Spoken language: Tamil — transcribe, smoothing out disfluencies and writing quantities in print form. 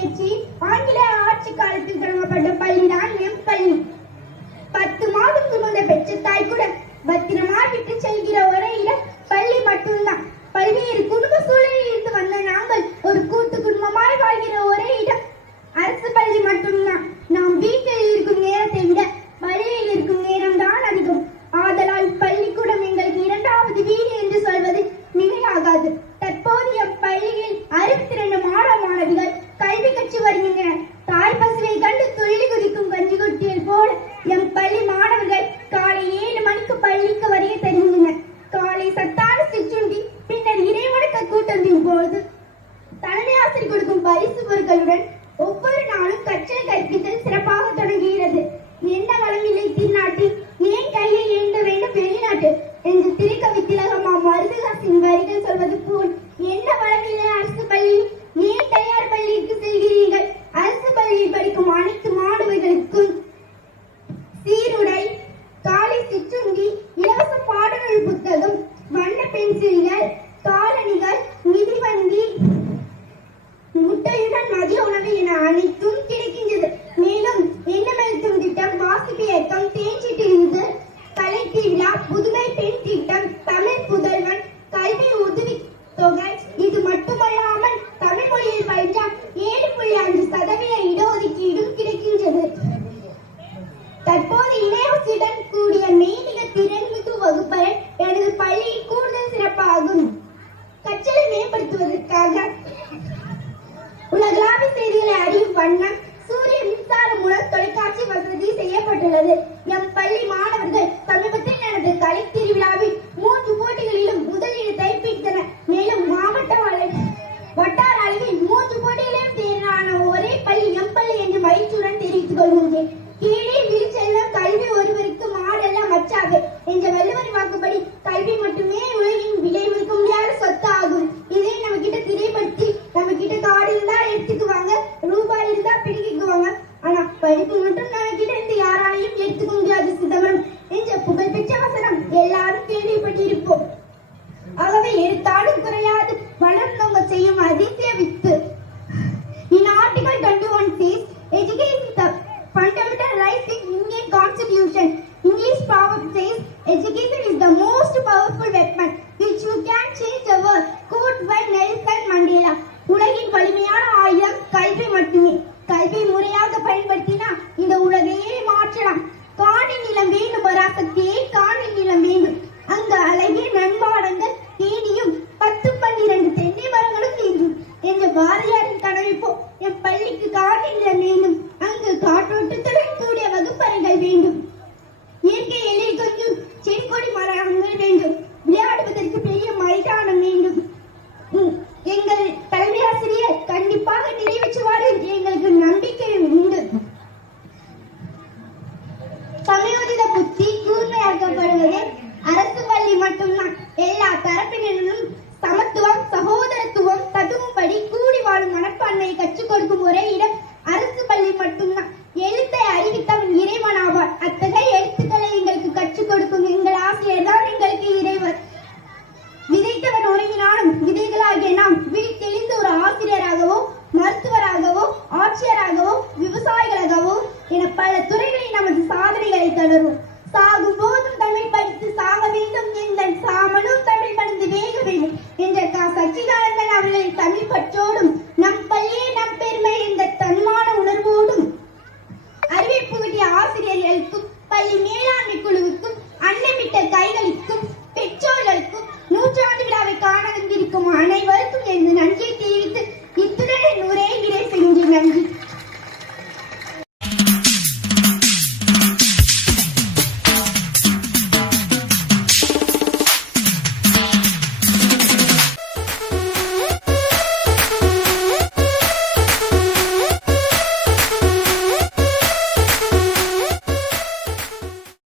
விடாமுயற்சி ஆங்கில ஆட்சி காலத்தில் தொடங்கப்பட்ட பள்ளிதான் எம் பள்ளி. 10 மாதம் சுமந்த பெற்ற தாய் கூட பத்திரமா விட்டு செல்கிற ஒரே இடம் பள்ளி மட்டும்தான். பல்வேறு குடும்ப சூழலில் இருந்து வந்த நாங்கள் ஒரு கூட்டு குடும்பமாய் வாழ்கிற ஒரே இடம் அரசு பள்ளி மட்டும்தான். நாம் வீட்டில் இருக்கும் நேரத்தை விட பள்ளியில் இருக்கும் நேரம் தான் அதிகம். ஆதலால் பள்ளிக்கூடம் எங்களுக்கு 2வது வீடு என்று சொல்வது மிகையாகாது. தற்போது எம் பள்ளியில் 62 மாணவ மாணவிகள் கல்வி கற்று வருகின்றனர். தாய் பசுவை கண்டு துள்ளி குதிக்கும் கஞ்சி கொட்டியல் போல எம் பள்ளி மாணவர்கள் காலை 7 மணிக்கு பள்ளிக்கு வருகை தருகின்றனர். காலை சத்தான சிற்றுண்டி, பின்னர் இறைவணக்க கூட்டத்தின் போது தலைமை ஆசிரியர் கொடுக்கும் பரிசு பொருட்களுடன் ஒவ்வொரு நாளும் கற்றல் கற்பித்தல் சிறப்பாக தொடங்குகிறது. என்ன வளமில்லை திருநாட்டில், ஏன் கையை ஏந்த வேண்டும் வெளிநாட்டு என்று திரைக்கவி திலகம்மா மருதகாசின் வரிகள் சொல்வது போல் என்ன வளமில்லை அரசு பள்ளியில், ஏன் தனியார் பள்ளிக்கு செல்கிறீர்கள்? அரசு பள்ளியில் படிக்கும் அனைத்து மாணவர்களுக்கும் சீருடை, காலை சிற்றுண்டி, இலவச பாடநூல் புத்தகம், வண்ண பென்சில்கள், காலணிகள், மிதிவண்டி, முட்டையுடன் மதிய உணவு என அனைத்தும் கிடைக்கின்றது. மேலும் எண்ணமெழுத்தும் திட்டம், வாசிப்பு இயக்கம், தேன்சிட்டு, கலை திருவிழா, புதுமை பெண் திட்டம், தமிழ் புதல்வன், கல்வி உதவி தொகை, இது மட்டுமல்லாமல் தமிழ் மொழியில் பயின்றால் 7.5% இடஒதுக்கீடும் கிடைக்கின்றது. தற்போது இணையத்துடன் கூடிய மெய்நிக திறன்மிகு வகுப்பறை எனது பள்ளியில் கூடுதல் சிறப்பாகும். கற்றலை மேம்படுத்துவதற்காக உலகளாவிய செய்திகளை அறியும் வண்ணம் சூரிய மின்சாரம் மூலம் தொலைக்காட்சி வசதி செய்யப்பட்டுள்ளது. எம் பள்ளி மாணவர்கள் சமீபத்தில் நடந்த கலை திருவிழாவில் 3 போட்டிகளிலும் முதலிடத்தை பிடித்தனர். மேலும் மாவட்ட வட்டார அளவில் 3 போட்டிகளிலும் தேர்வான ஒரே பள்ளி எம் பள்ளி என்று மகிழ்ச்சியுடன் தெரிவித்துக் கொள்கின்றேன். கீழே விழிச்செல்வம் கல்வி ஒருவருக்கு மாடல்ல மச்சாவே என்ற வள்ளுவர் வாக்குப்படி கல்வி மட்டுமே உலகின் விலை மதிக்க முடியாத சொத்து ஆகும். இதை நம்ம கிட்ட திரைப்படுத்தி நம்ம கிட்ட காடு இருந்தா எடுத்துக்குவாங்க, ரூபாய் இருந்தா பிடிக்குவாங்க, ஆனா படிப்பு மட்டும் நம்ம கிட்ட இருந்து யாராலையும் எடுத்துக்க முடியாது சிதம்பரம் என்ற புகழ்பெற்ற வசனம் எல்லாரும் கேள்விப்பட்டிருப்போம். ஆகவே எடுத்தாலும் குறையாது வளர்ந்தவங்க செய்யும் அதிசய with. In Article 21 says, education is the fundamental right in Indian Constitution. English proverb says, education is the most powerful weapon which you can change the world. Quote by Nelson Mandela. உலகின் வலிமையான ஆயுதம் கல்வி மட்டுமே. கல்வி முறையாக பயன்படுத்தினா இந்த உலகையே மாற்றலாம். காணி நிலம் வேண்டும் பராசக்தியே, காணி நிலம் வேண்டும். அங்கு அழகிய நண்பாடங்கள் தேடியும் 10-12 தென்னை மரங்களும் வேண்டும் என்ற பாரதியாரின் கனவை போ என் பள்ளிக்கு காணி நிலம் வேண்டும்.